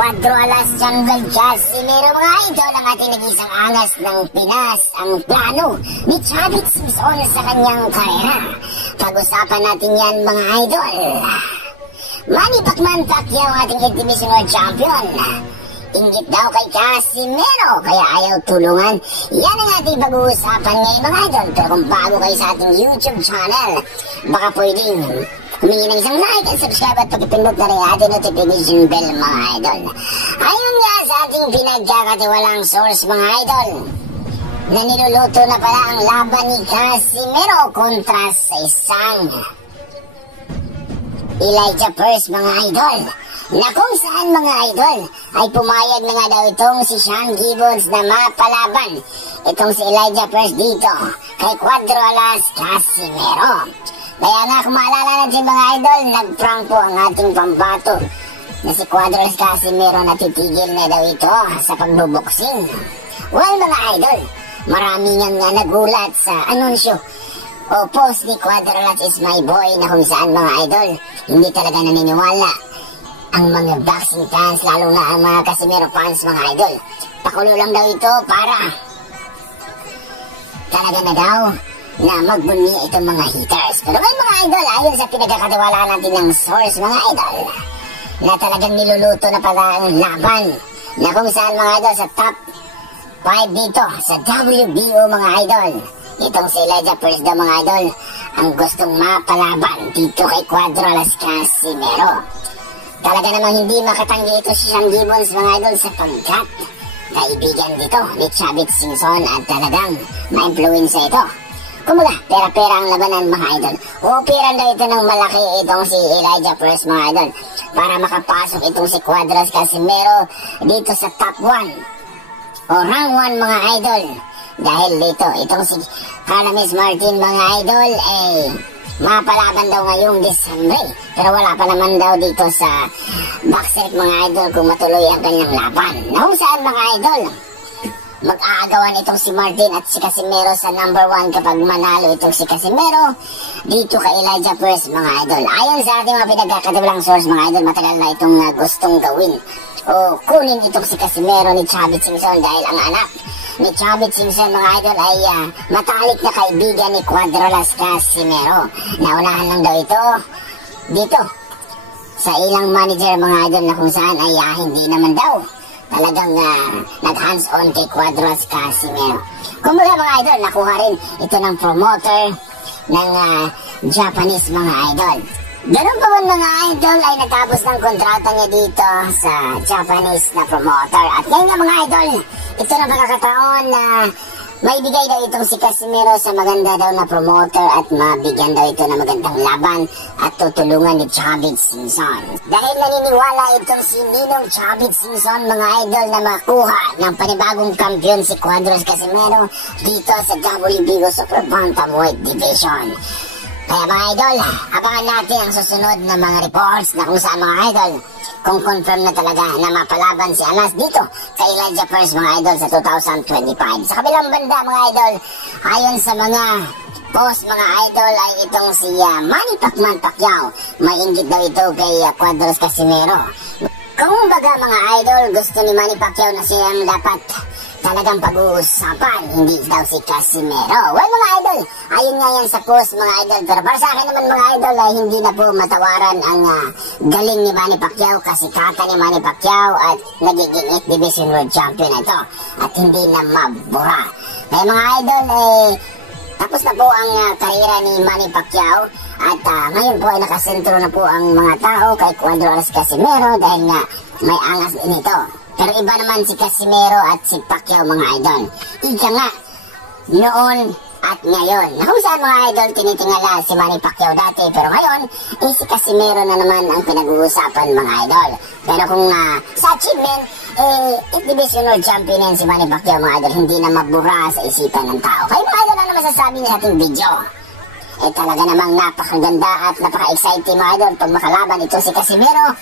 Quadro Alas Jungle Casimero mga idol, ang ating nag-isang angas ng Pinas. Ang plano ni Chavit Singson sa kanyang karera. Pag-usapan natin yan mga idol. Manny Pacquiao, ating Division World Champion. Inggit daw kay Casimero, kaya ayaw tulungan. Yan ang ating pag-uusapan ngayon mga idol. Pero kung bago kayo sa ating YouTube channel, baka pwedeng humingi ng isang like and subscribe at pagpindot na rin ating notification bell mga idol. Ayun nga sa ating pinagkakatiwalang source mga idol, na niluluto na pala ang laban ni Casimero kontra sa isang Elijah First mga idol, na kung saan mga idol ay pumayag na nga daw itong si Sean Gibbons na mapalaban itong si Elijah First dito kay Quadro Alas Casimero. Kaya nga kung maalala natin mga idol, nag-prank po ang ating pambato na si Quadro Alas Casimero na titigil na daw ito sa pagbuboksing. Well mga idol, marami nga nagulat sa anunsyo o post ni Quadro Alas is my boy, na kung saan mga idol hindi talaga naniniwala ang mga boxing fans, lalo na ang mga Casimero fans mga idol. Pakulo lang daw ito para talaga na daw na magbunyi itong mga haters. Pero ngayon mga idol, ayon sa pinagkakatiwalaan natin ng source mga idol, na talagang niluluto na pala ang laban, na kung saan mga idol sa top 5 dito sa WBO mga idol, itong si Elijah First daw mga idol ang gustong mapalaban dito kay Quadro Alas Casimero. Talaga namang hindi makatanggi ito si Sean Gibbons mga idol, sapagkat kaibigan dito ni Chavit Singson at talagang ma-influensya ito. Kumbaga, pera-pera ang labanan mga idol. Upiran daw ito ng malaki itong si Elijah First mga idol para makapasok itong si Quadro Alas Casimero dito sa top 1 o rank 1 mga idol. Dahil dito, itong si Calamis Martin mga idol mapalaban daw ngayong December. Pero wala pa naman daw dito sa boxer mga idol kung matuloy ang kanyang laban. Na kung saan mga idol, mag-aagawan itong si Martin at si Casimero sa number 1 kapag manalo itong si Casimero dito kay Elijah First mga idol. Ayon sa ating mga pinagkakatiwalang source mga idol, matagal na itong gustong gawin o kunin itong si Casimero ni Chavit Singson, dahil ang anak ni Chavit Singson mga idol ay matalik na kaibigan ni Quadro Alas Casimero. Naunahan lang daw ito dito sa ilang manager mga idol, na kung saan ay hindi naman daw talagang nag-hands-on kay Quadro Alas Casimero. Kumbaga mga idol, nakuha rin ito ng promoter ng Japanese mga idol. Ganun pa man mga idol ay nagtapos ng kontrata niya dito sa Japanese na promoter. At ngayon nga mga idol, ito na pagkakataon na maibigay daw itong si Casimero sa maganda daw na promoter at mabigyan daw ito ng magandang laban at tutulungan ni Chavit Singson. Dahil naniniwala itong si Ninong Chavit Singson mga idol na makuha ng panibagong kampiyon si Quadro Alas Casimero dito sa WBO Super Bantamweight Division. Kaya mga idol, abangan natin ang susunod na mga reports na kung saan mga idol kung confirm na talaga na mapalaban si Alas dito kay Elijah First mga idol sa 2025. Sa kabilang banda mga idol, ayon sa mga post mga idol ay itong si Manny Pacquiao, may inggit daw ito kay Quadro Alas Casimero. Kung baga mga idol, gusto ni Manny Pacquiao na siyang dapat talagang pag-uusapan, hindi daw si Casimero. Well mga idol, ayun nga yan sa post mga idol. Pero para sa akin naman mga idol ay hindi na po matawaran ang galing ni Manny Pacquiao, kasi kaka ni Manny Pacquiao at nagiging 8th Division World Champion ito at hindi na mabura. Kaya mga idol tapos na po ang karera ni Manny Pacquiao at ngayon po ay nakasentro na po ang mga tao kay Quadro Alas Casimero dahil nga may angas din ito. Pero iba naman si Casimero at si Pacquiao mga idol. Ika nga, noon at ngayon. Na kung saan mga idol tinitingala si Manny Pacquiao dati, pero ngayon, si Casimero na naman ang pinag-uusapan mga idol. Pero kung sa achievement, 8th Division World Champion yan si Manny Pacquiao mga idol, hindi na mabura sa isipan ng tao. Kaya mga idol, ano masasabi niya sa ating video? Talaga namang napakaganda at napaka-exciting mga idol pag makalaban ito si Casimero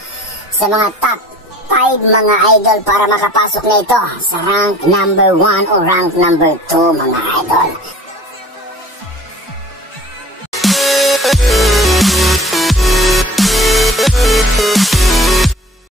sa mga top 5 mga idol para makapasok na ito sa rank number 1 o rank number 2 mga idol.